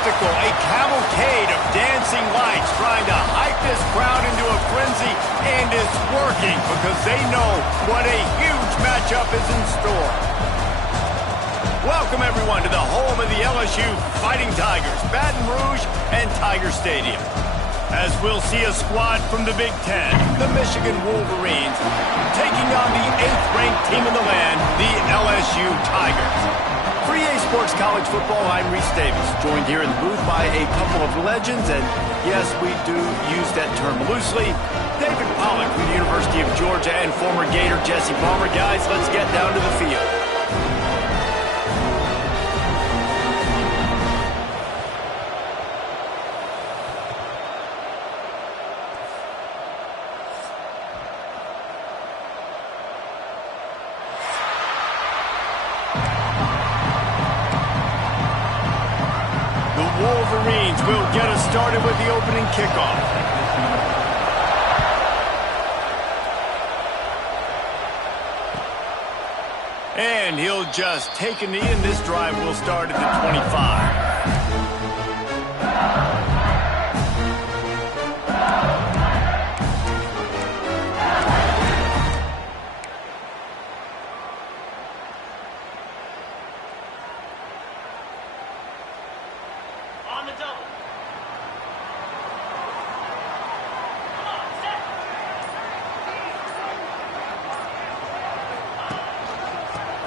spectacle, a cavalcade of dancing lights trying to hype this crowd into a frenzy, and it's working because they know what a huge matchup is in store. Welcome, everyone, to the home of the LSU Fighting Tigers, Baton Rouge and Tiger Stadium. As we'll see a squad from the Big Ten, the Michigan Wolverines, taking on the 8th-ranked team in the land, the LSU Tigers. For EA Sports College Football, I'm Reese Davis, joined here in the booth by a couple of legends, and yes, we do use that term loosely. David Pollack from the University of Georgia and former Gator Jesse Palmer. Guys, let's get down to the field. Wolverines will get us started with the opening kickoff. And he'll just take a knee, and this drive will start at the 25.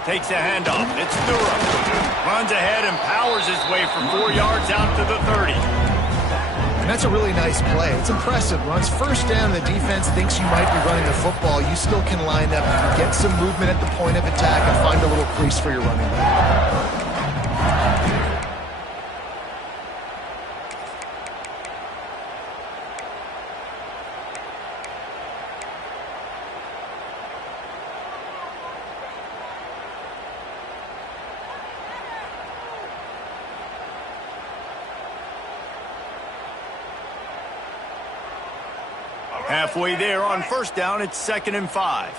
Takes a handoff. It's Thuram. Runs ahead and powers his way for 4 yards out to the 30. And that's a really nice play. It's impressive. Runs first down. The defense thinks you might be running the football. You still can line up. You can get some movement at the point of attack and find a little crease for your running back. Halfway there on first down, it's 2nd and 5.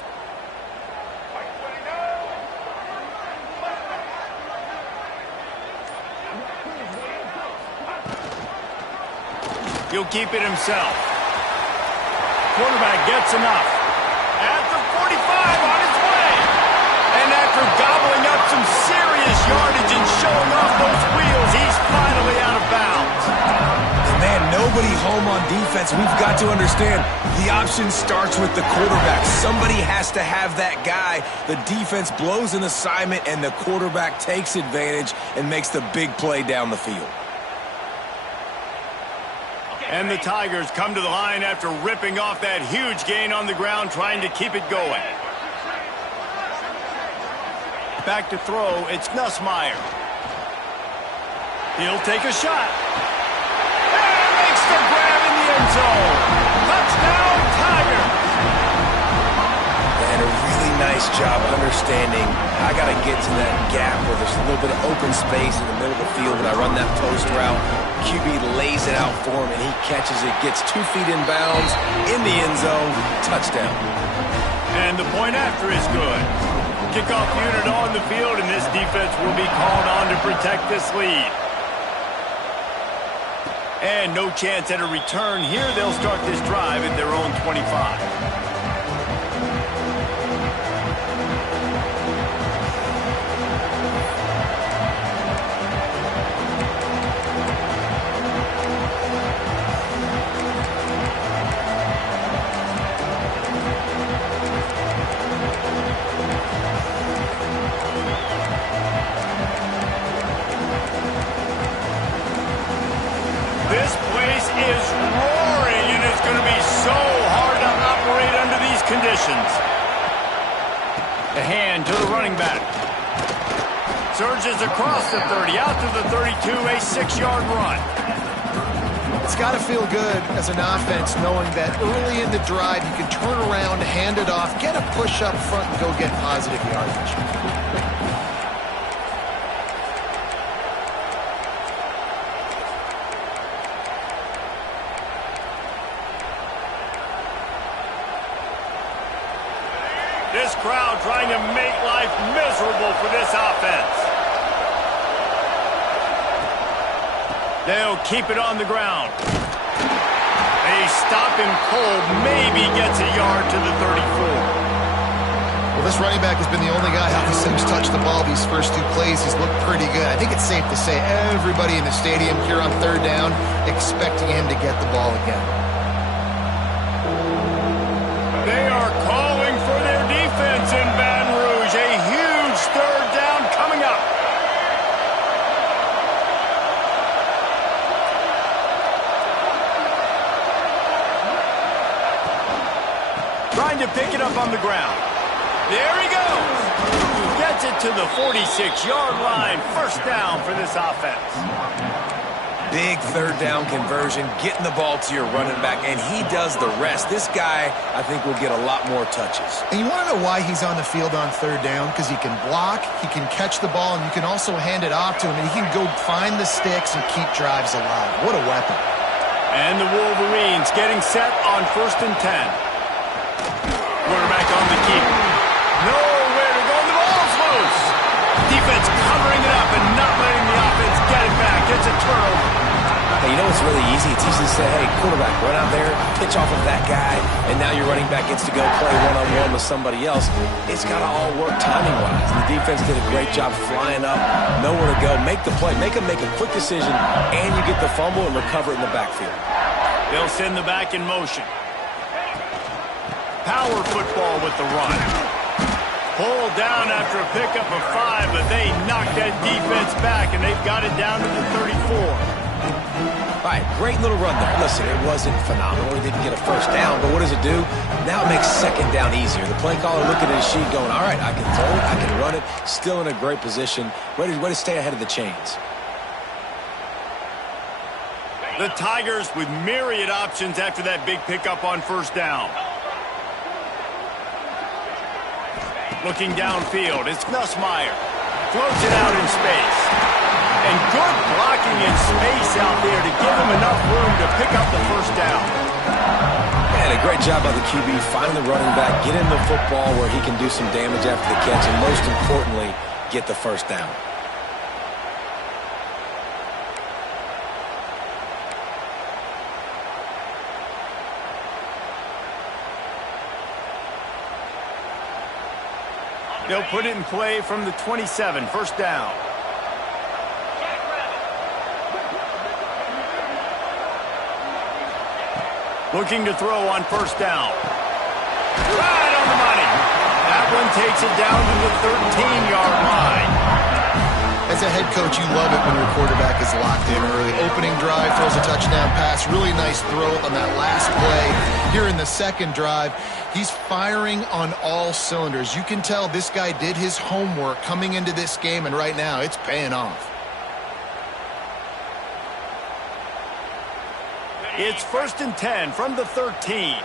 He'll keep it himself. Quarterback gets enough. At the 45 on his way. And after gobbling up some serious yardage and showing off those wheels, he's finally out of bounds. Man, nobody home on defense. We've got to understand the option starts with the quarterback. Somebody has to have that guy. The defense blows an assignment, and the quarterback takes advantage and makes the big play down the field. And the Tigers come to the line after ripping off that huge gain on the ground, trying to keep it going. Back to throw, it's Nussmeier. He'll take a shot. The grab in the end zone. Touchdown, Tigers. And a really nice job understanding I got to get to that gap where there's a little bit of open space in the middle of the field when I run that post route. QB lays it out for him, and he catches it, gets 2 feet in bounds, in the end zone, touchdown. And the point after is good. Kickoff unit on the field, and this defense will be called on to protect this lead. And no chance at a return here. They'll start this drive at their own 25. This place is roaring, and it's going to be so hard to operate under these conditions. The hand to the running back. Surges across the 30, out to the 32, a 6-yard run. It's got to feel good as an offense knowing that early in the drive you can turn around, hand it off, get a push up front, and go get positive yardage. This crowd trying to make life miserable for this offense. They'll keep it on the ground. They stop him cold, maybe gets a yard to the 34. Well, this running back has been the only guy off the Sims touched the ball these first two plays. He's looked pretty good. I think it's safe to say everybody in the stadium here on third down expecting him to get the ball again. They are calling for their defense in Baton Rouge. A huge third down coming up. Trying to pick it up on the ground. There he goes. Gets it to the 46-yard line. First down for this offense. Big third down conversion, getting the ball to your running back, and he does the rest. This guy, I think, will get a lot more touches. And you want to know why he's on the field on third down? Because he can block, he can catch the ball, and you can also hand it off to him, and he can go find the sticks and keep drives alive. What a weapon. And the Wolverines getting set on 1st and 10. Quarterback on the keeper. Nowhere to go. The ball's loose. Defense covering it up and not letting the offense get it back. It's a turnover. Hey, you know what's really easy? It's easy to say, hey, quarterback, run out there, pitch off of that guy, and now your running back gets to go play one-on-one with somebody else. It's got to all work timing-wise. The defense did a great job flying up, nowhere to go, make the play, make them make a quick decision, and you get the fumble and recover it in the backfield. They'll send the back in motion. Power football with the run. Pulled down after a pickup of 5, but they knocked that defense back, and they've got it down to the 34. All right, great little run there. Listen, it wasn't phenomenal. He didn't get a first down, but what does it do? Now it makes second down easier. The play caller looking at his sheet going, all right, I can throw it, I can run it, still in a great position, ready to stay ahead of the chains. The Tigers with myriad options after that big pickup on first down. Looking downfield, it's Nussmeier. Floats it out in space. And good blocking in space out there to give him enough room to pick up the first down. And a great job by the QB, find the running back, get him the football where he can do some damage after the catch, and most importantly, get the first down. They'll put it in play from the 27, first down. Looking to throw on first down. Right on the money. That one takes it down to the 13-yard line. As a head coach, you love it when your quarterback is locked in early. Opening drive, throws a touchdown pass. Really nice throw on that last play. Here in the second drive, he's firing on all cylinders. You can tell this guy did his homework coming into this game, and right now it's paying off. It's 1st and 10 from the 13.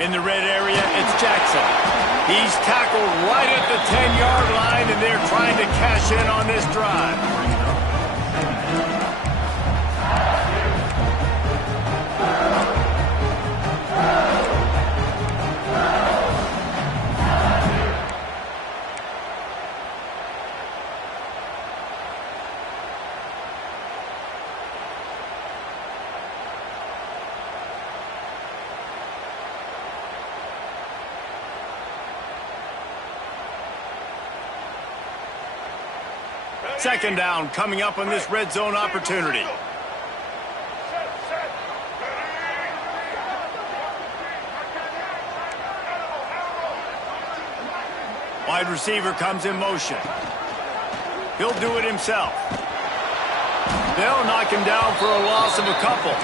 In the red area, it's Jackson. He's tackled right at the 10-yard line, and they're trying to cash in on this drive. Second down coming up on this red zone opportunity. Wide receiver comes in motion. He'll do it himself. They'll knock him down for a loss of a couple.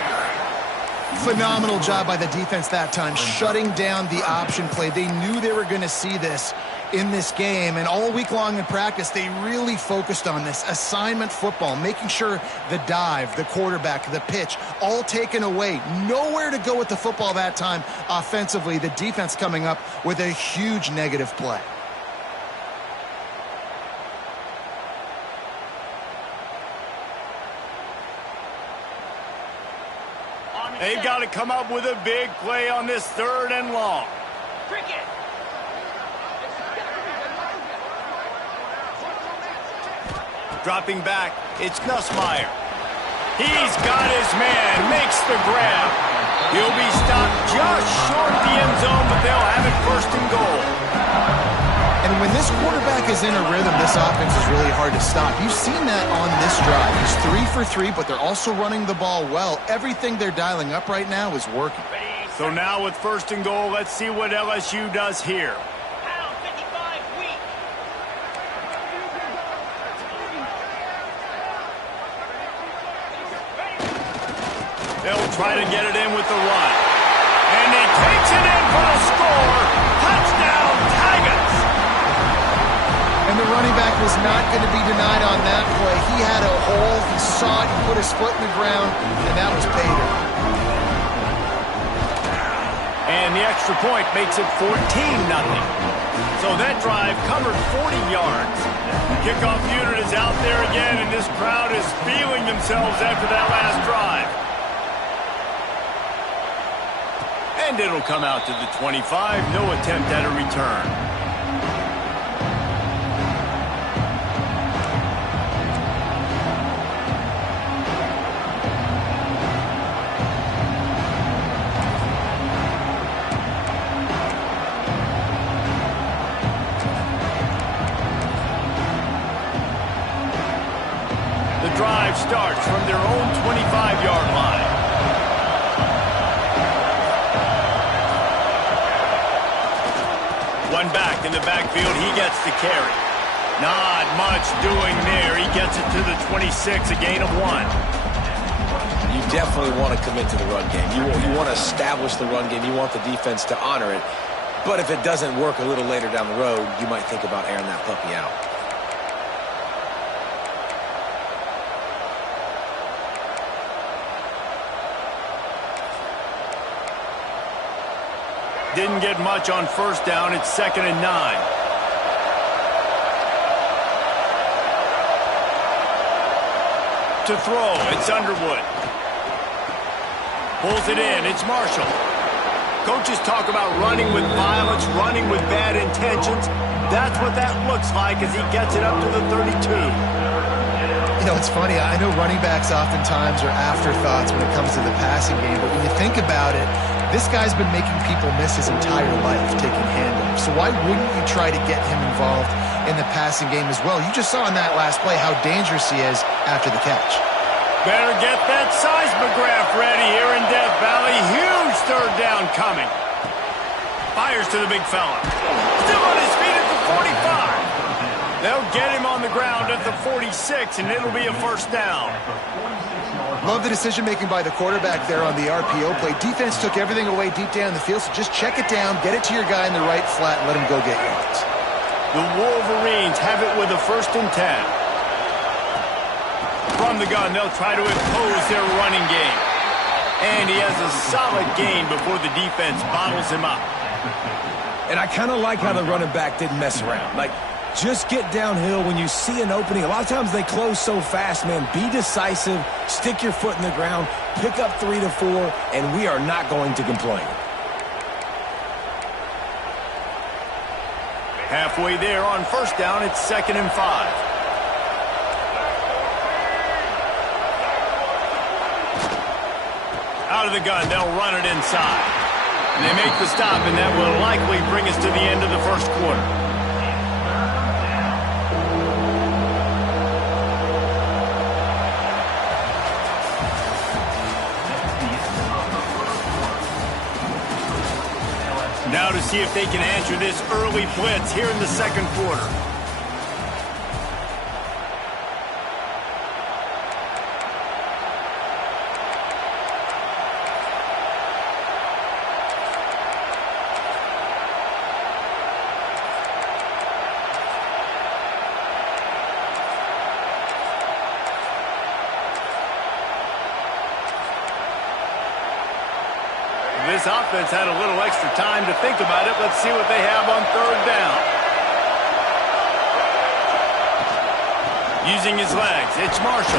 Phenomenal job by the defense that time, shutting down the option play. They knew they were going to see this in this game, and all week long in practice, they really focused on this assignment football, making sure the dive, the quarterback, the pitch, all taken away. Nowhere to go with the football that time offensively. The defense coming up with a huge negative play. They've got to come up with a big play on this 3rd and long. Dropping back, it's Nussmeier. He's got his man, makes the grab. He'll be stopped just short of the end zone, but they'll have it first and goal. And when this quarterback is in a rhythm, this offense is really hard to stop. You've seen that on this drive. He's 3 for 3, but they're also running the ball well. Everything they're dialing up right now is working. So now with first and goal, let's see what LSU does here. They'll try to get it in with the run. And he takes it in for the score. Touchdown, Tigers! And the running back was not going to be denied on that play. He had a hole, he saw it, he put his foot in the ground, and that was paydirt. And the extra point makes it 14-0. So that drive covered 40 yards. Kickoff unit is out there again, and this crowd is feeling themselves after that last drive. And it'll come out to the 25. No attempt at a return. The drive starts from their own 25-yard line. One back in the backfield, he gets the carry. Not much doing there. He gets it to the 26, a gain of 1. You definitely want to commit to the run game. You want to establish the run game. You want the defense to honor it. But if it doesn't work a little later down the road, you might think about airing that puppy out. Didn't get much on first down. It's 2nd and 9. To throw, it's Underwood. Pulls it in, it's Marshall. Coaches talk about running with violence, running with bad intentions. That's what that looks like as he gets it up to the 32. You know, it's funny. I know running backs oftentimes are afterthoughts when it comes to the passing game, but when you think about it, this guy's been making people miss his entire life taking handoffs. So why wouldn't you try to get him involved in the passing game as well? You just saw in that last play how dangerous he is after the catch. Better get that seismograph ready here in Death Valley. Huge third down coming. Fires to the big fella. Still on his feet at the 45. They'll get him on the ground at the 46, and it'll be a first down. Love the decision-making by the quarterback there on the RPO play. Defense took everything away deep down in the field, so just check it down, get it to your guy in the right flat, and let him go get yards. The Wolverines have it with a 1st and 10. From the gun, they'll try to impose their running game. And he has a solid gain before the defense bottles him up. And I kind of like how the running back didn't mess around. Like, just get downhill when you see an opening. A lot of times they close so fast, man. Be decisive, stick your foot in the ground, pick up 3 to 4, and we are not going to complain. Halfway there on first down, it's 2nd and 5. Out of the gun, they'll run it inside. And they make the stop, and that will likely bring us to the end of the first quarter. Now to see if they can answer this early blitz here in the second quarter. This offense had a little extra time to think about it. Let's see what they have on third down. Using his legs, it's Marshall.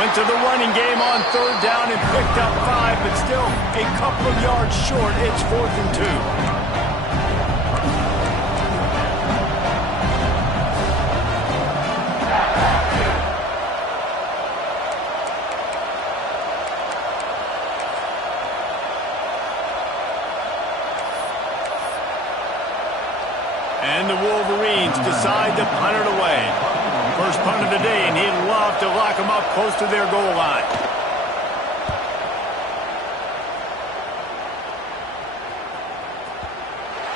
Went to the running game on third down and picked up 5, but still a couple of yards short. It's 4th and 2. And the Wolverines decide to punt it away. First punt of the day, and he'd love to lock them up close to their goal line.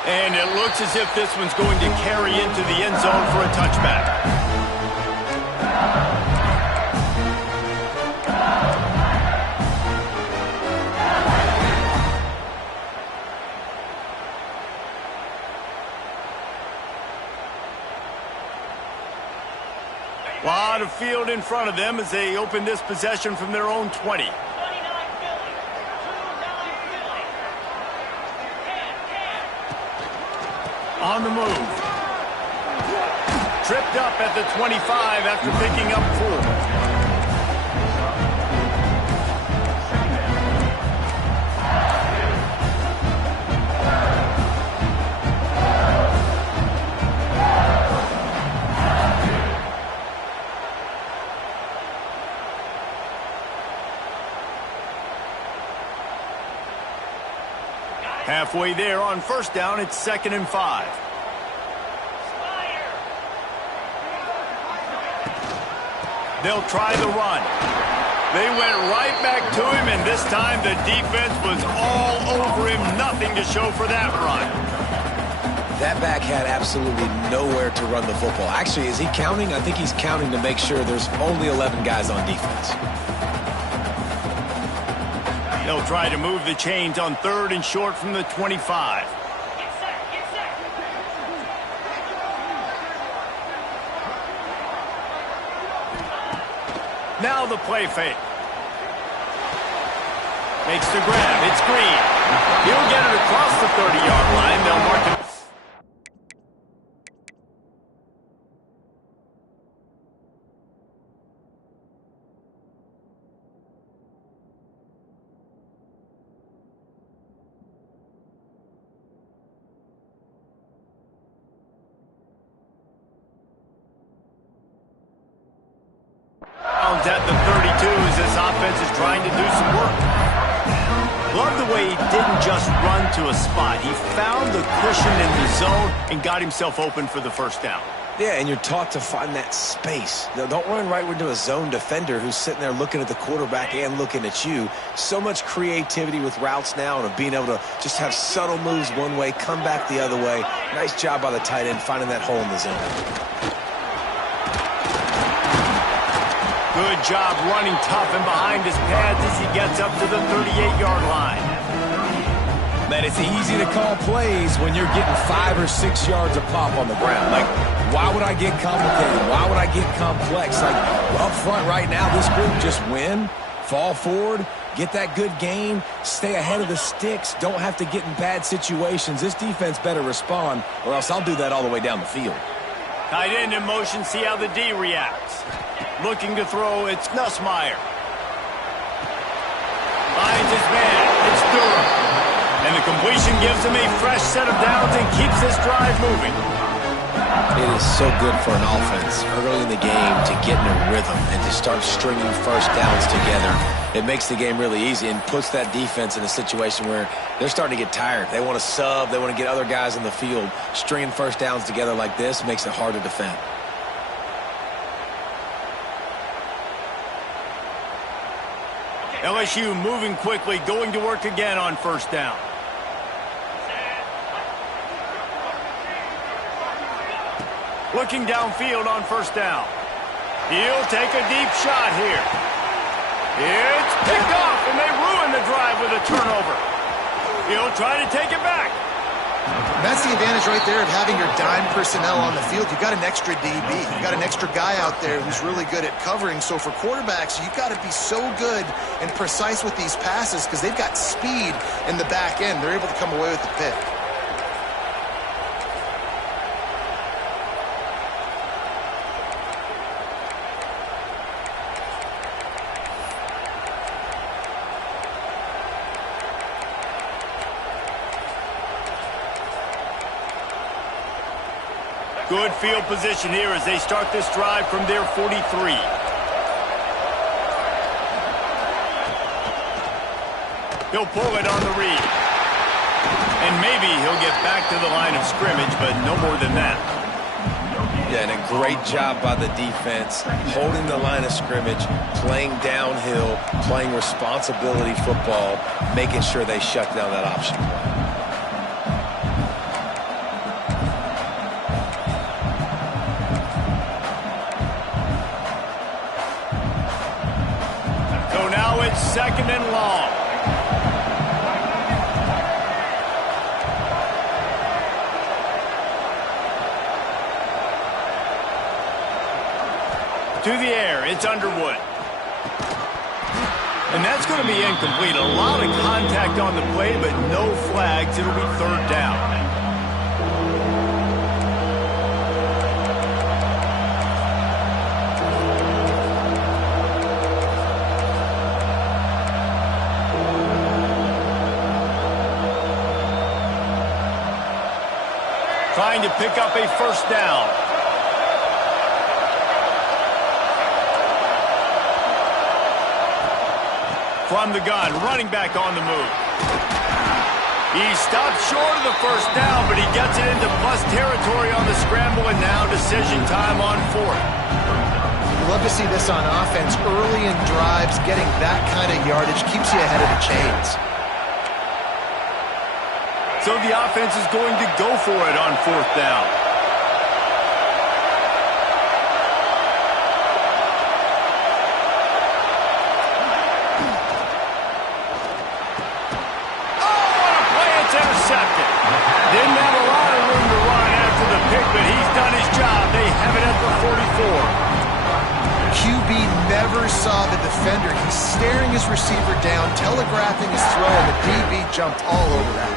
And it looks as if this one's going to carry into the end zone for a touchback. A lot of field in front of them as they open this possession from their own 20. On the move. Tripped up at the 25 after picking up 4. Halfway there on first down, it's 2nd and 5. They'll try the run. They went right back to him, and this time the defense was all over him. Nothing to show for that run. That back had absolutely nowhere to run the football. Actually, is he counting? I think he's counting to make sure there's only 11 guys on defense. They'll try to move the chains on 3rd and short from the 25. Now the play fake. Makes the grab. It's Green. He'll get it across the 30-yard line. They'll mark it. At the 32 as this offense is trying to do some work. Love the way he didn't just run to a spot. He found the cushion in the zone and got himself open for the first down. Yeah, and you're taught to find that space. Don't run right into a zone defender who's sitting there looking at the quarterback and looking at you. So much creativity with routes now and of being able to just have subtle moves one way, come back the other way. Nice job by the tight end finding that hole in the zone. Good job running tough and behind his pads as he gets up to the 38-yard line. Man, it's easy to call plays when you're getting 5 or 6 yards of pop on the ground. Like, why would I get complicated? Why would I get complex? Like, up front right now, this group just win, fall forward, get that good gain, stay ahead of the sticks, don't have to get in bad situations. This defense better respond, or else I'll do that all the way down the field. Tight end in motion, see how the D reacts. Looking to throw, it's Nussmeier. Finds his man, it's Durham. And the completion gives him a fresh set of downs and keeps this drive moving. It is so good for an offense early in the game to get in a rhythm and to start stringing first downs together. It makes the game really easy and puts that defense in a situation where they're starting to get tired. They want to sub, they want to get other guys in the field. Stringing first downs together like this makes it hard to defend. LSU moving quickly, going to work again on first down. Looking downfield on first down. He'll take a deep shot here. It's picked off, and they ruin the drive with a turnover. He'll try to take it back. That's the advantage right there of having your dime personnel on the field. You've got an extra DB. You've got an extra guy out there who's really good at covering. So for quarterbacks, you've got to be so good and precise with these passes because they've got speed in the back end. They're able to come away with the pick. Good field position here as they start this drive from their 43. He'll pull it on the read. And maybe he'll get back to the line of scrimmage, but no more than that. Yeah, and a great job by the defense, holding the line of scrimmage, playing downhill, playing responsibility football, making sure they shut down that option play. So now it's 2nd and long. To the air, it's Underwood. And that's going to be incomplete. A lot of contact on the play, but no flags. It'll be 3rd down. Trying to pick up a 1st down. From the gun, running back on the move. He stopped short of the 1st down, but he gets it into plus territory on the scramble, and now decision time on 4th. You love to see this on offense. Early in drives, getting that kind of yardage keeps you ahead of the chains. So the offense is going to go for it on 4th down. Didn't have a lot of room to run after the pick, but he's done his job. They have it at the 44. QB never saw the defender. He's staring his receiver down, telegraphing his throw, and the DB jumped all over that.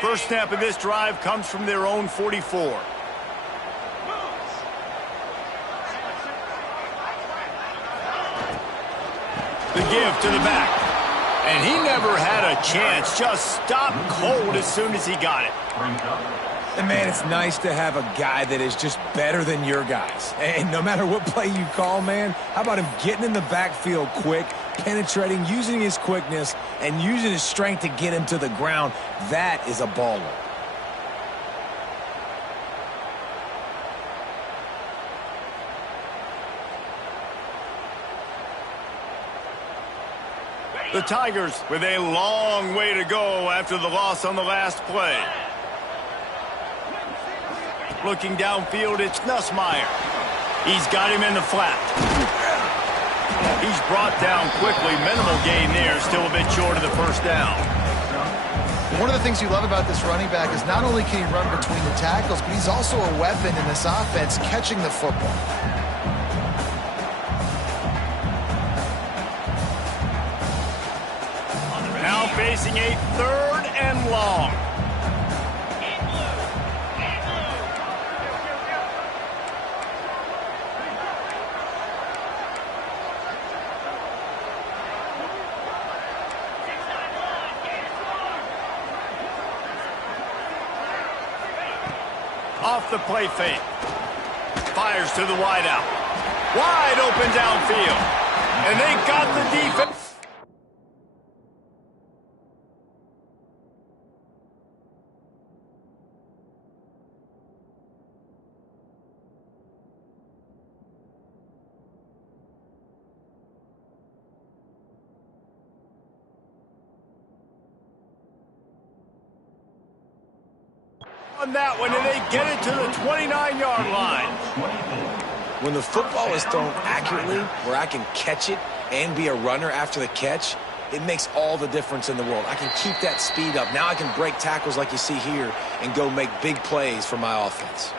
First snap of this drive comes from their own 44. The give to the back. And he never had a chance. Just stopped cold as soon as he got it. And, man, it's nice to have a guy that is just better than your guys. And no matter what play you call, man, how about him getting in the backfield quick, penetrating, using his quickness, and using his strength to get him to the ground? That is a baller. The Tigers with a long way to go after the loss on the last play. Looking downfield, it's Nussmeier. He's got him in the flat. He's brought down quickly. Minimal gain there, still a bit short of the 1st down. One of the things you love about this running back is not only can he run between the tackles, but he's also a weapon in this offense catching the football. Now facing a 3rd and long. Off the play fake. Fires to the wideout. Wide open downfield. And they got the defense. On that one, and they get it to the 29-yard line. When the football is thrown accurately, where I can catch it and be a runner after the catch, it makes all the difference in the world. I can keep that speed up. Now I can break tackles like you see here and go make big plays for my offense.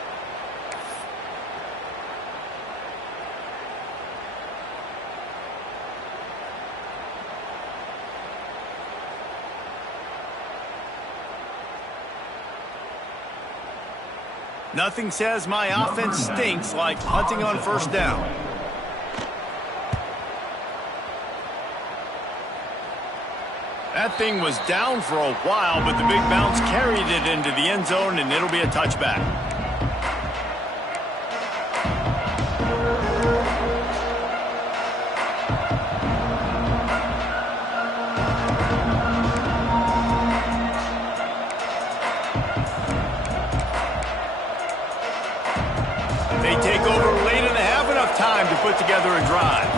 Nothing says my offense stinks like punting on 1st down. That thing was down for a while, but the big bounce carried it into the end zone, and it'll be a touchback. to put together a drive.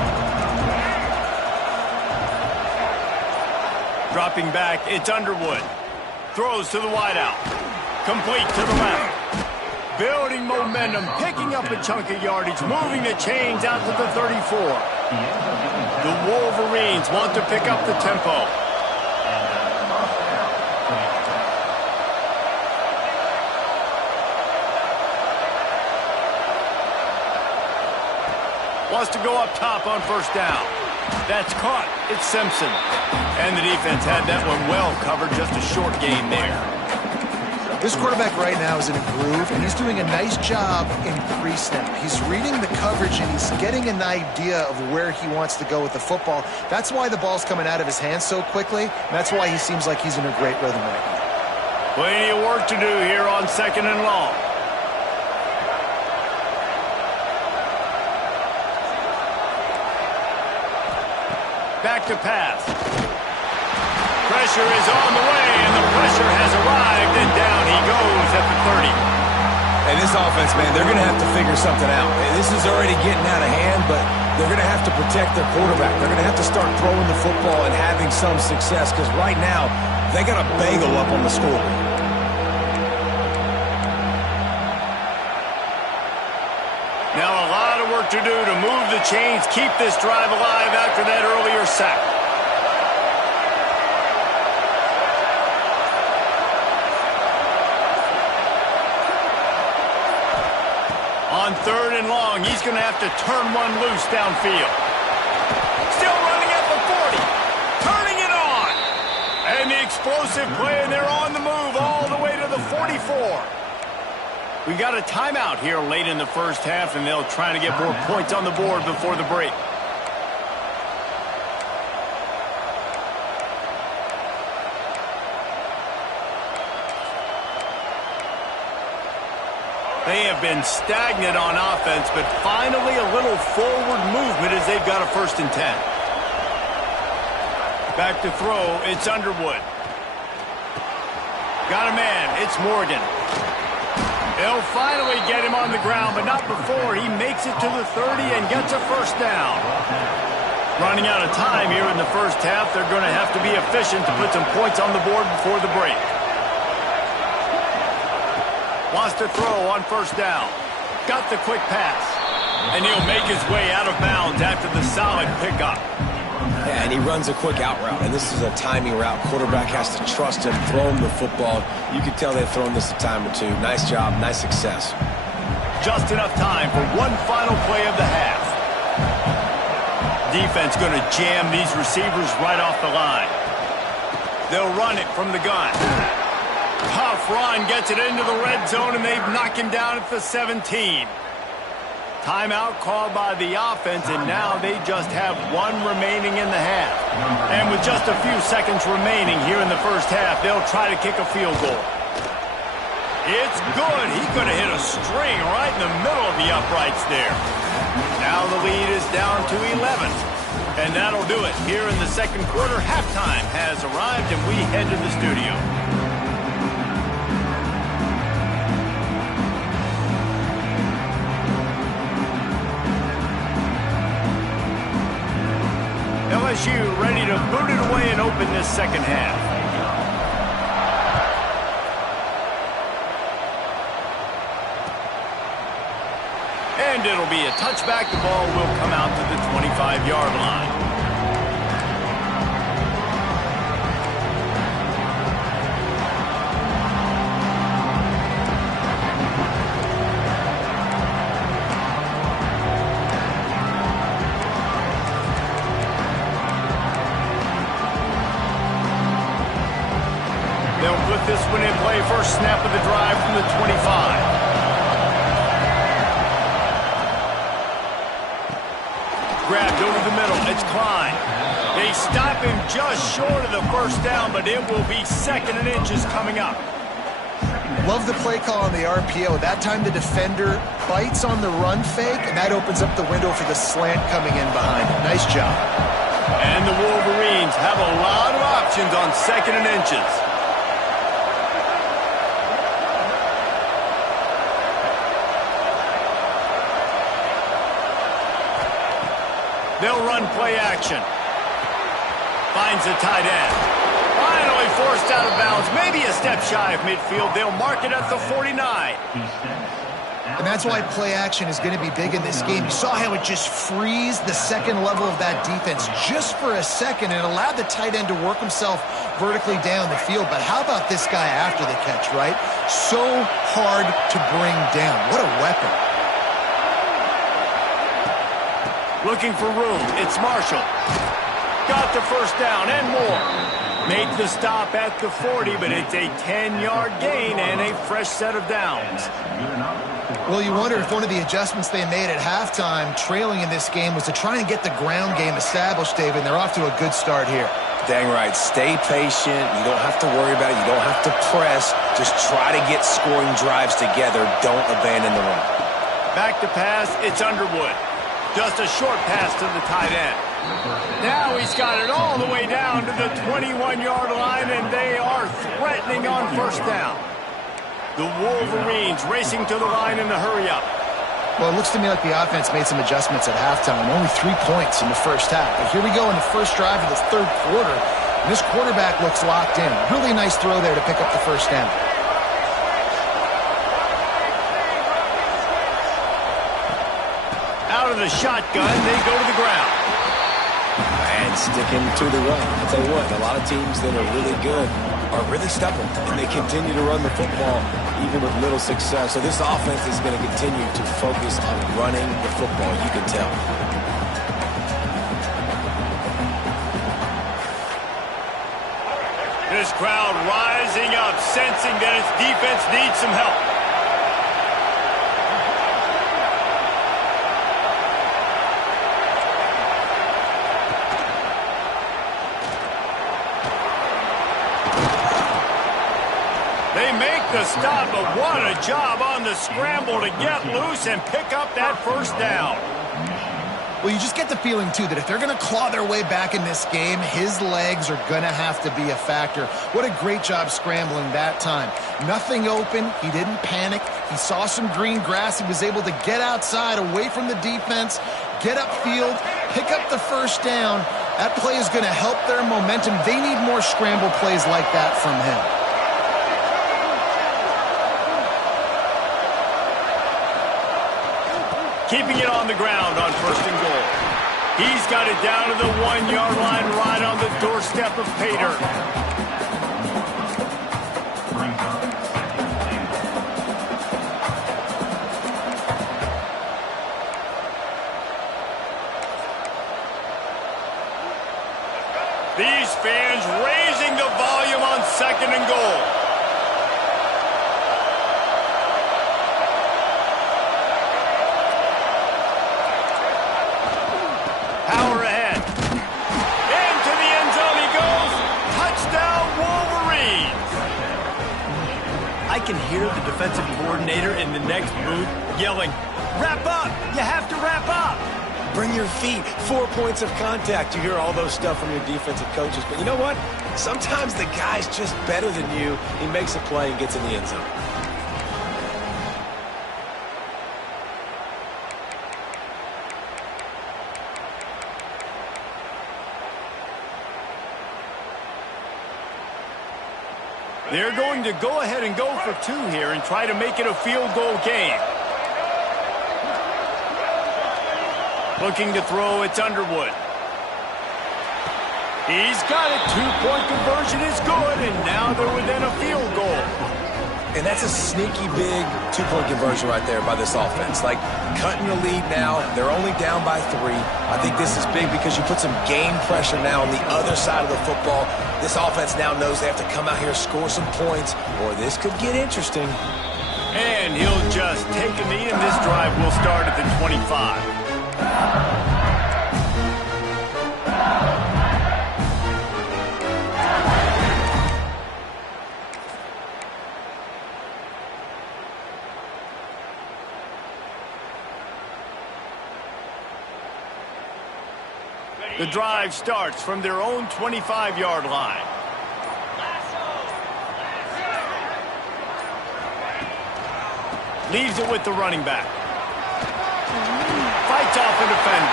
Dropping back, it's Underwood. Throws to the wideout. Complete to the left. Building momentum, picking up a chunk of yardage, moving the chains out to the 34. The Wolverines want to pick up the tempo. Wants to go up top on first down. That's caught. It's Simpson. And the defense had that one well covered. Just a short gain there. This quarterback right now is in a groove, and he's doing a nice job in pre-snap. He's reading the coverage, and he's getting an idea of where he wants to go with the football. That's why the ball's coming out of his hands so quickly. And that's why he seems like he's in a great rhythm right now. Plenty of work to do here on 2nd and long. Back to pass. Pressure is on the way, and the pressure has arrived, and down he goes at the 30. And this offense, man, they're going to have to figure something out. This is already getting out of hand, but they're going to have to protect their quarterback. They're going to have to start throwing the football and having some success, because right now, they got a bagel up on the scoreboard. Now a lot of work to do to move the chains, keep this drive alive after that earlier sack. On 3rd and long, he's going to have to turn one loose downfield. Still running at the 40. Turning it on. And the explosive play, and they're on the move all the way to the 44. We got a timeout here late in the first half, and they'll try to get more points on the board before the break. They have been stagnant on offense, but finally a little forward movement as they've got a 1st and 10. Back to throw, it's Underwood. Got a man, it's Morgan. They'll finally get him on the ground, but not before he makes it to the 30 and gets a 1st down. Running out of time here in the first half, they're going to have to be efficient to put some points on the board before the break. Wants to throw on 1st down. Got the quick pass. And he'll make his way out of bounds after the solid pickup. Yeah, and he runs a quick out route, and this is a timing route. Quarterback has to trust him, throw him the football. You can tell they've thrown this a time or two. Nice job, nice success. Just enough time for one final play of the half. Defense going to jam these receivers right off the line. They'll run it from the gun. Tough run, gets it into the red zone, and they knock him down at the 17. Timeout called by the offense, and now they just have one remaining in the half. And with just a few seconds remaining here in the first half, they'll try to kick a field goal. It's good. He's going to hit a string right in the middle of the uprights there. Now the lead is down to 11. And that'll do it here in the second quarter. Halftime has arrived, and we head to the studio. LSU ready to boot it away and open this second half. And it'll be a touchback. The ball will come out to the 25-yard line. This one in play, first snap of the drive from the 25. Grabbed over the middle, it's Klein. They stop him just short of the 1st down, but it will be 2nd and inches coming up. Love the play call on the RPO. That time the defender bites on the run fake, and that opens up the window for the slant coming in behind him. Nice job. And the Wolverines have a lot of options on 2nd and inches. They'll run play action. Finds the tight end. Finally forced out of bounds. Maybe a step shy of midfield. They'll mark it at the 49. And that's why play action is going to be big in this game. You saw how it just frees the second level of that defense just for a second and allowed the tight end to work himself vertically down the field. But how about this guy after the catch, right? So hard to bring down. What a weapon. Looking for room. It's Marshall. Got the first down and more. Made the stop at the 40, but it's a 10-yard gain and a fresh set of downs. Well, you wonder if one of the adjustments they made at halftime, trailing in this game, was to try and get the ground game established, David. They're off to a good start here. Dang right. Stay patient. You don't have to worry about it. You don't have to press. Just try to get scoring drives together. Don't abandon the run. Back to pass. It's Underwood. Just a short pass to the tight end. Now he's got it all the way down to the 21-yard line, and they are threatening on first down. The Wolverines racing to the line in the hurry-up. Well, it looks to me like the offense made some adjustments at halftime. Only 3 points in the first half. But here we go in the first drive of the third quarter. And this quarterback looks locked in. Really nice throw there to pick up the first down. Out of the shotgun, they go to the ground. And sticking to the run. I'll tell you what, a lot of teams that are really good are really stubborn, and they continue to run the football even with little success. So this offense is going to continue to focus on running the football, you can tell. This crowd rising up, sensing that its defense needs some help. They make the stop, but what a job on the scramble to get loose and pick up that first down. Well, you just get the feeling, too, that if they're going to claw their way back in this game, his legs are going to have to be a factor. What a great job scrambling that time. Nothing open. He didn't panic. He saw some green grass. He was able to get outside, away from the defense, get upfield, pick up the first down. That play is going to help their momentum. They need more scramble plays like that from him. Keeping it on the ground on first and goal. He's got it down to the 1-yard line right on the doorstep of Pater. These fans raising the volume on second and goal. Power ahead. Into the end zone he goes. Touchdown, Wolverines. I can hear the defensive coordinator in the next booth yelling, "Wrap up! You have to wrap up!" Bring your feet. 4 points of contact. You hear all those stuff from your defensive coaches. But you know what? Sometimes the guy's just better than you. He makes a play and gets in the end zone. They're going to go ahead and go for 2 here and try to make it a field goal game. Looking to throw, it's Underwood. He's got it. 2-point conversion is good, and now they're within a field goal. And that's a sneaky big 2-point conversion right there by this offense. Like, cutting the lead now. They're only down by 3. I think this is big because you put some game pressure now on the other side of the football. This offense now knows they have to come out here, score some points, or this could get interesting. And he'll just take a knee, and this drive will start at the 25. The drive starts from their own 25-yard line. Leaves it with the running back. Fights off a defender.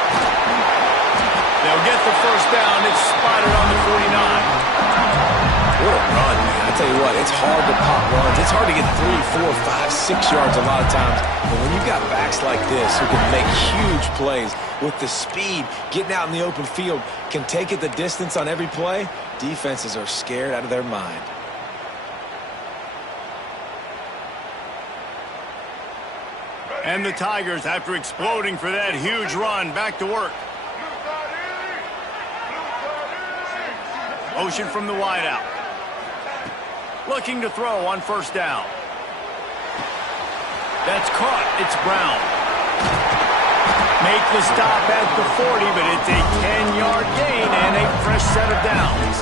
the first down. It's spotted on the 49. What a run, man. I tell you what, it's hard to pop runs. It's hard to get 3, 4, 5, 6 yards a lot of times. But when you've got backs like this who can make huge plays with the speed, getting out in the open field, can take it the distance on every play, defenses are scared out of their mind. And the Tigers, after exploding for that huge run, back to work. Motion from the wideout. Looking to throw on first down. That's caught. It's Brown. Make the stop at the 40, but it's a 10-yard gain and a fresh set of downs.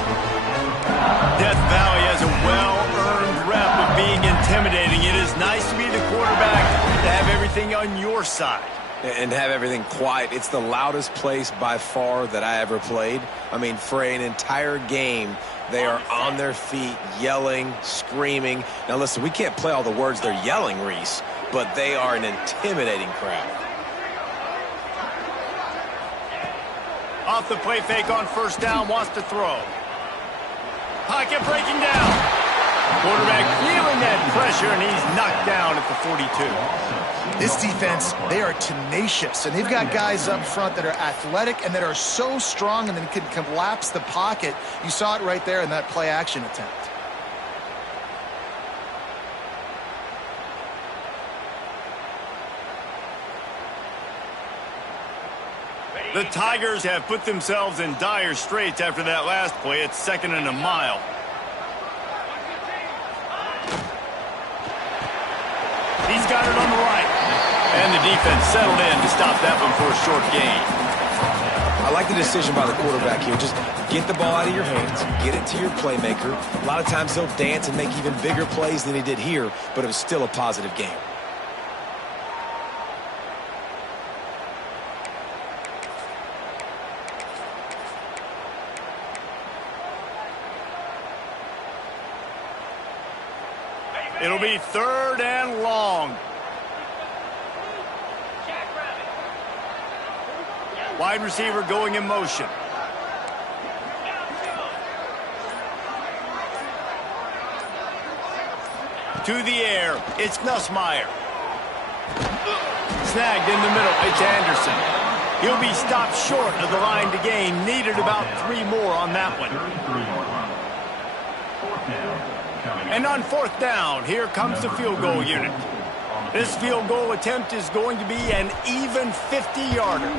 Death Valley has a well-earned rep of being intimidating. It is nice to be the quarterback, to have everything on your side. And have everything quiet. It's the loudest place by far that I ever played. I mean, for an entire game, they are on their feet, yelling, screaming. Now, listen, we can't play all the words they're yelling, Reese, but they are an intimidating crowd. Off the play fake on first down, wants to throw. Pocket breaking down. Quarterback feeling that pressure, and he's knocked down at the 42. This defense, they are tenacious, and they've got guys up front that are athletic and that are so strong and then can collapse the pocket. You saw it right there in that play-action attempt. The Tigers have put themselves in dire straits after that last play. It's 2nd and a mile. He's got it on the right. And the defense settled in to stop that one for a short gain. I like the decision by the quarterback here. Just get the ball out of your hands, get it to your playmaker. A lot of times he'll dance and make even bigger plays than he did here, but it was still a positive game. It'll be 3rd and long. Wide receiver going in motion. To the air, it's Nussmeier. Snagged in the middle, it's Anderson. He'll be stopped short of the line to gain. Needed about 3 more on that one. And on 4th down, here comes the field goal unit. This field goal attempt is going to be an even 50-yarder.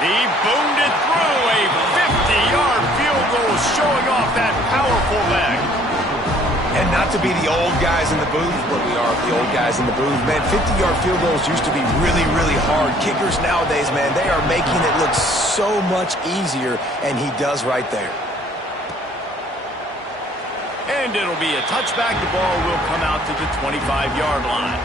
He boomed it through, a 50-yard field goal, showing off that powerful leg. And not to be the old guys in the booth, but we are the old guys in the booth. Man, 50-yard field goals used to be really, really hard. Kickers nowadays, man, they are making it look so much easier, and he does right there. And it'll be a touchback. The ball will come out to the 25-yard line.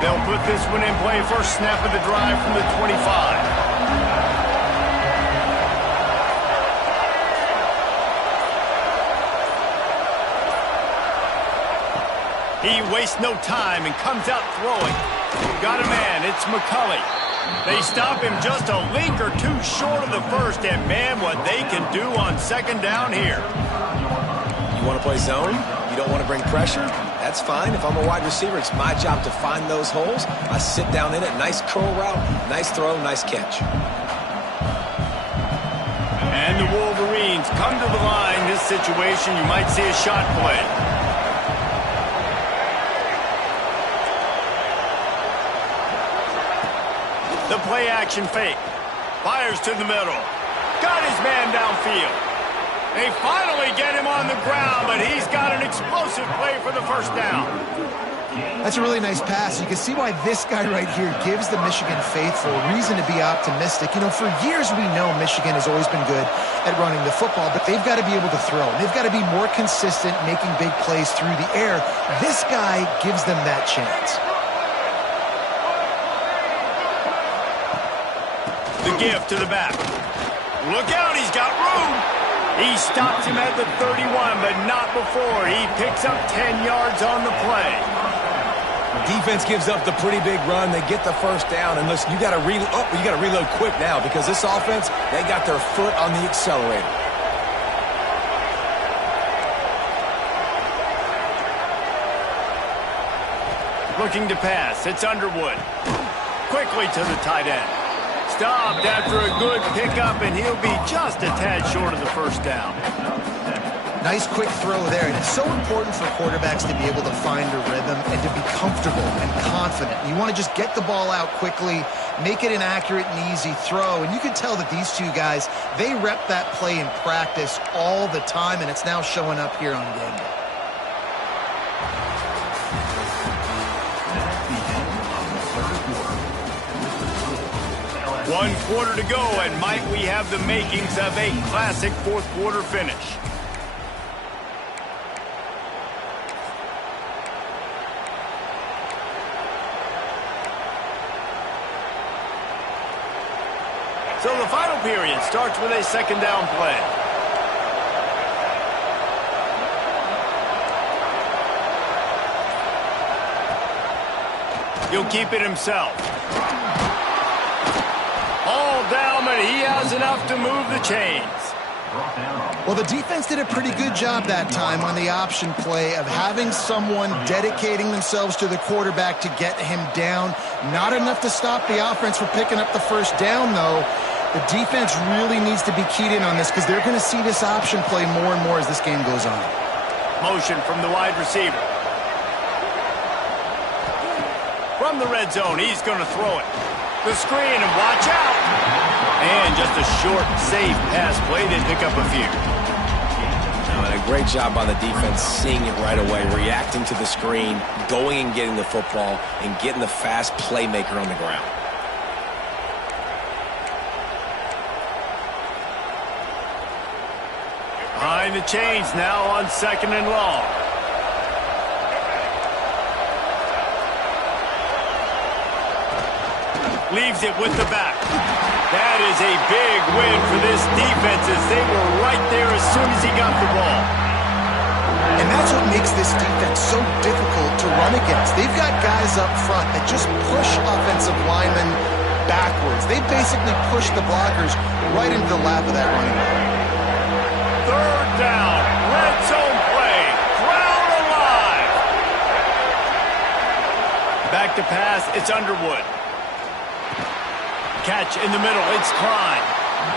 They'll put this one in play. First snap of the drive from the 25. He wastes no time and comes out throwing. Got a man. It's McCulley. They stop him just a link or two short of the first, and man, what they can do on 2nd down here. You want to play zone? You don't want to bring pressure? That's fine. If I'm a wide receiver, it's my job to find those holes. I sit down in it. Nice curl route, nice throw, nice catch. And the Wolverines come to the line. This situation, you might see a shot play. The play-action fake. Fires to the middle. Got his man downfield. They finally get him on the ground, but he's got an explosive play for the first down. That's a really nice pass. You can see why this guy right here gives the Michigan faithful reason to be optimistic. You know, for years we know Michigan has always been good at running the football, but they've got to be able to throw. They've got to be more consistent making big plays through the air. This guy gives them that chance. The gift to the back. Look out, he's got room. He stops him at the 31, but not before. He picks up 10 yards on the play. Defense gives up the pretty big run. They get the first down. And listen, you got to reload quick now because this offense, they got their foot on the accelerator. Looking to pass. It's Underwood. Quickly to the tight end. Stopped after a good pickup, and he'll be just a tad short of the first down. Nice quick throw there. And it's so important for quarterbacks to be able to find a rhythm and to be comfortable and confident. You want to just get the ball out quickly, make it an accurate and easy throw. And you can tell that these two guys, they rep that play in practice all the time, and it's now showing up here on game day. One quarter to go, and might we have the makings of a classic fourth quarter finish. So the final period starts with a second down play. He'll keep it himself. All down, but he has enough to move the chains. Well, the defense did a pretty good job that time on the option play of having someone dedicating themselves to the quarterback to get him down. Not enough to stop the offense from picking up the first down, though. The defense really needs to be keyed in on this because they're going to see this option play more and more as this game goes on. Motion from the wide receiver. From the red zone, he's going to throw it. The screen, and watch out. And just a short, safe pass play. They pick up a few. And a great job by the defense seeing it right away, reacting to the screen, going and getting the football, and getting the fast playmaker on the ground. Behind the chains now on second and long. Leaves it with the back. That is a big win for this defense as they were right there as soon as he got the ball. And that's what makes this defense so difficult to run against. They've got guys up front that just push offensive linemen backwards. They basically push the blockers right into the lap of that running back. Third down, red zone play, crowd alive. Back to pass, it's Underwood. Catch in the middle, it's Klein.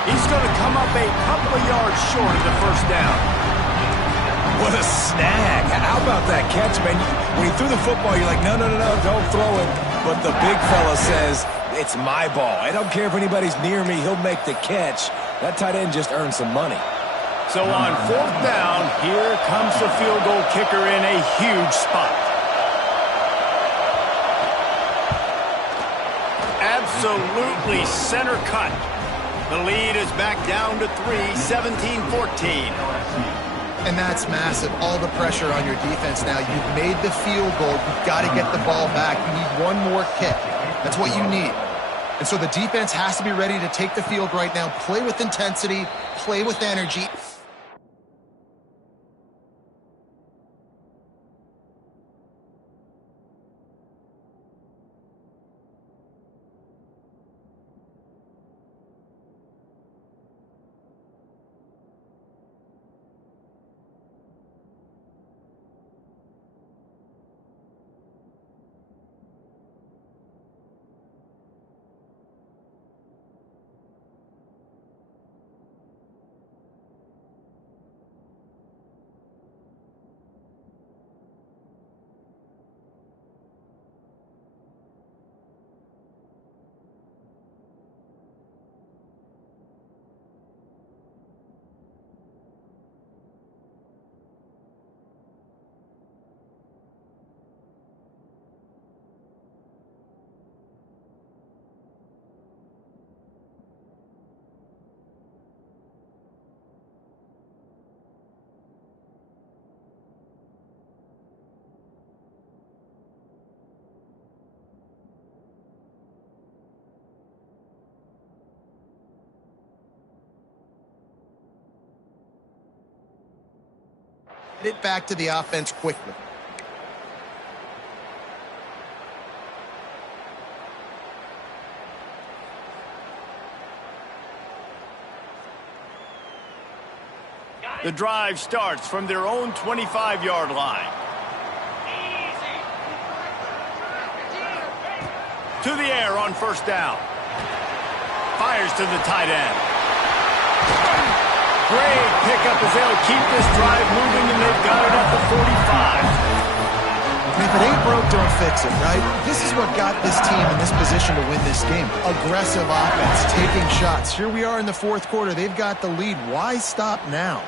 He's going to come up a couple of yards short of the first down. What a snag. How about that catch, man? When he threw the football, you're like, no, don't throw it. But the big fella says, it's my ball. I don't care if anybody's near me, he'll make the catch. That tight end just earned some money. So on fourth down, here comes the field goal kicker in a huge spot. Absolutely center cut. The lead is back down to 3, 17-14. And that's massive. All the pressure on your defense now. You've made the field goal. You've got to get the ball back. You need one more kick. That's what you need. And so the defense has to be ready to take the field right now, play with intensity, play with energy. it back to the offense quickly. The drive starts from their own 25-yard line. To the air on first down. Fires to the tight end. Great pickup as they'll keep this drive moving, and they've got it at the 45. And if it ain't broke, don't fix it, right? This is what got this team in this position to win this game. Aggressive offense, taking shots. Here we are in the fourth quarter. They've got the lead. Why stop now?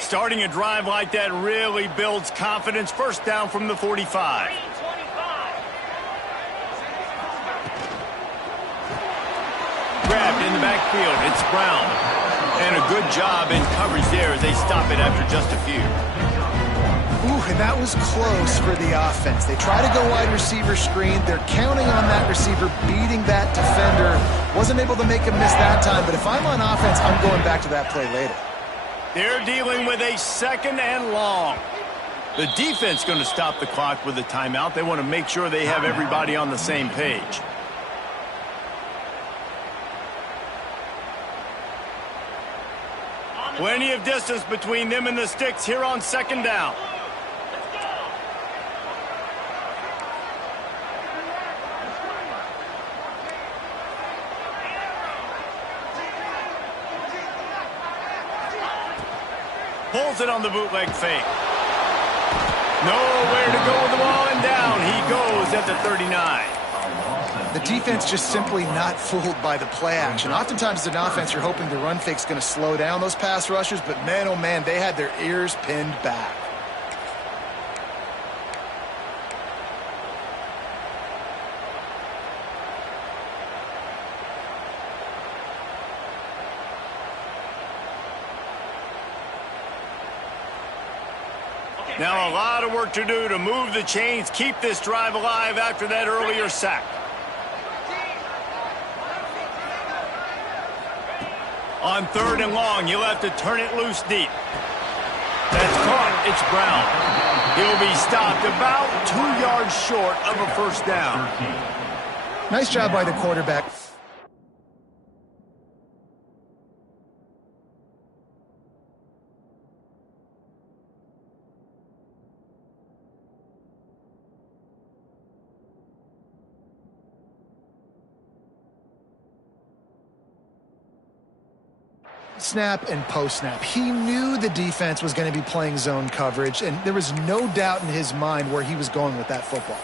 Starting a drive like that really builds confidence. First down from the 45. Grabbed in the backfield. It's Brown. And a good job in coverage there as they stop it after just a few. Ooh, and that was close for the offense. They try to go wide receiver screen. They're counting on that receiver beating that defender. Wasn't able to make him miss that time, but if I'm on offense, I'm going back to that play later. They're dealing with a second and long. The defense going to stop the clock with a timeout. They want to make sure they have everybody on the same page. Plenty of distance between them and the sticks here on second down. Pulls it on the bootleg fake. Nowhere to go with the ball, and down he goes at the 39. The defense just simply not fooled by the play action. Oftentimes as an offense, you're hoping the run fake's going to slow down those pass rushers, but man, oh man, they had their ears pinned back. Now a lot of work to do to move the chains, keep this drive alive after that earlier sack. On third and long, you'll have to turn it loose deep. That's caught. It's Brown. He'll be stopped about 2 yards short of a first down. Nice job by the quarterback. Snap and post-snap. He knew the defense was going to be playing zone coverage, and there was no doubt in his mind where he was going with that football.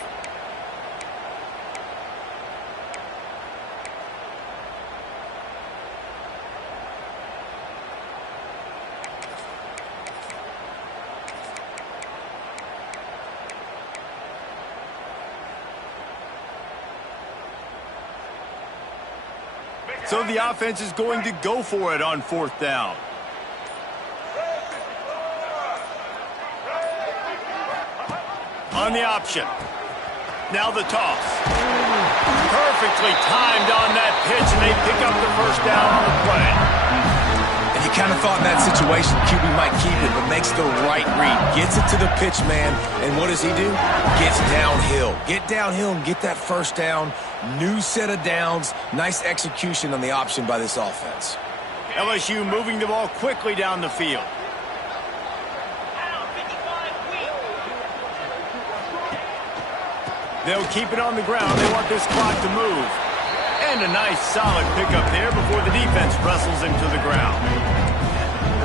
So the offense is going to go for it on fourth down. On the option. Now the toss. Perfectly timed on that pitch, and they pick up the first down on the play. And you kind of thought in that situation QB might keep it, but makes the right read. Gets it to the pitch man, and what does he do? Gets downhill. Get downhill and get that first down. New set of downs. Nice execution on the option by this offense. LSU moving the ball quickly down the field. They'll keep it on the ground. They want this clock to move. And a nice solid pickup there before the defense wrestles him to the ground.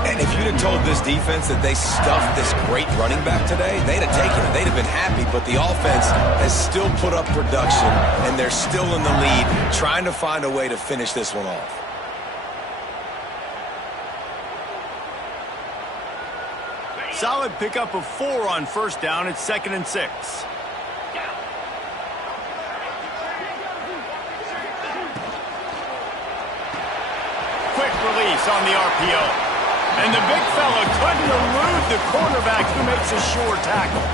And if you'd have told this defense that they stuffed this great running back today, they'd have taken it. They'd have been happy, but the offense has still put up production, and they're still in the lead, trying to find a way to finish this one off. Solid pickup of 4 on first down. It's 2nd and 6. Quick release on the RPO. And the big fella couldn't elude the cornerback who makes a sure tackle.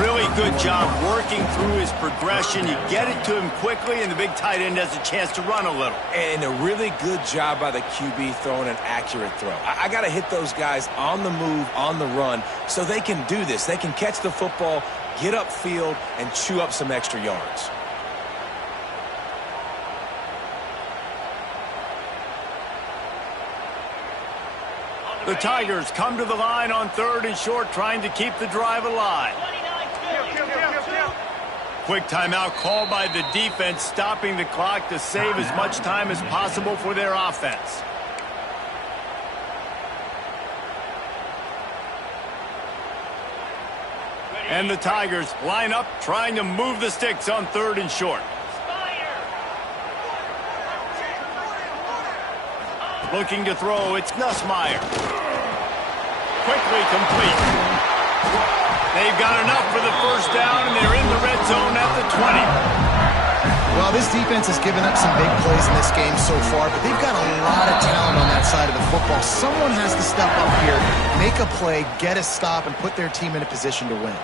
Really good job working through his progression. You get it to him quickly, and the big tight end has a chance to run a little. And a really good job by the QB throwing an accurate throw. I got to hit those guys on the move, on the run, so they can do this. They can catch the football, get upfield, and chew up some extra yards. The Tigers come to the line on 3rd and short, trying to keep the drive alive. Quick timeout called by the defense, stopping the clock to save as much time as possible for their offense. And the Tigers line up, trying to move the sticks on 3rd and short. Looking to throw, it's Nussmeier. Quickly complete. They've got enough for the first down, and they're in the red zone at the 20. Well, this defense has given up some big plays in this game so far, but they've got a lot of talent on that side of the football. Someone has to step up here, make a play, get a stop, and put their team in a position to win.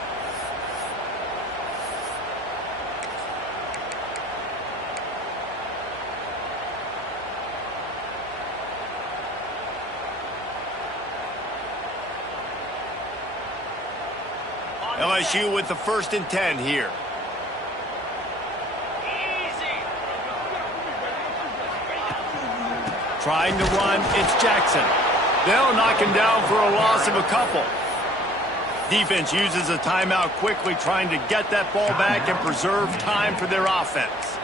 LSU with the 1st and 10 here. Trying to run, it's Jackson. They'll knock him down for a loss of a couple. Defense uses a timeout quickly, trying to get that ball back and preserve time for their offense.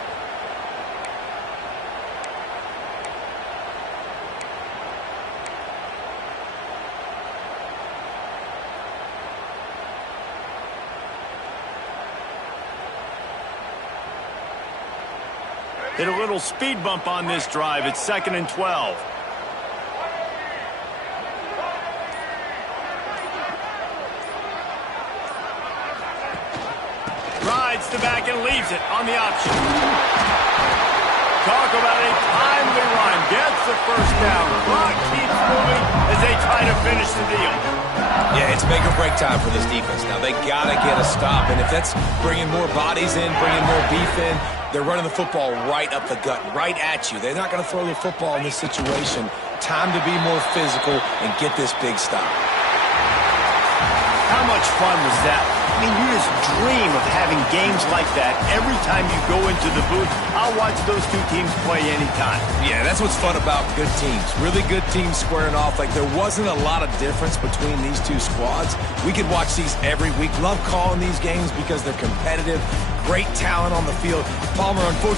Hit a little speed bump on this drive. It's 2nd and 12. Rides the back and leaves it on the option. Talk about a timely run. Gets the first down. Clock keeps moving as they try to finish the deal. Yeah, it's make or break time for this defense. Now, they got to get a stop, and if that's bringing more bodies in, bringing more beef in, they're running the football right up the gut, right at you. They're not going to throw the football in this situation. Time to be more physical and get this big stop. How much fun was that? I mean, you just dream of having games like that every time you go into the booth. I'll watch those two teams play anytime. Yeah, that's what's fun about good teams. Really good teams squaring off. Like, there wasn't a lot of difference between these two squads. We could watch these every week. Love calling these games because they're competitive. Great talent on the field. Palmer, unfortunately,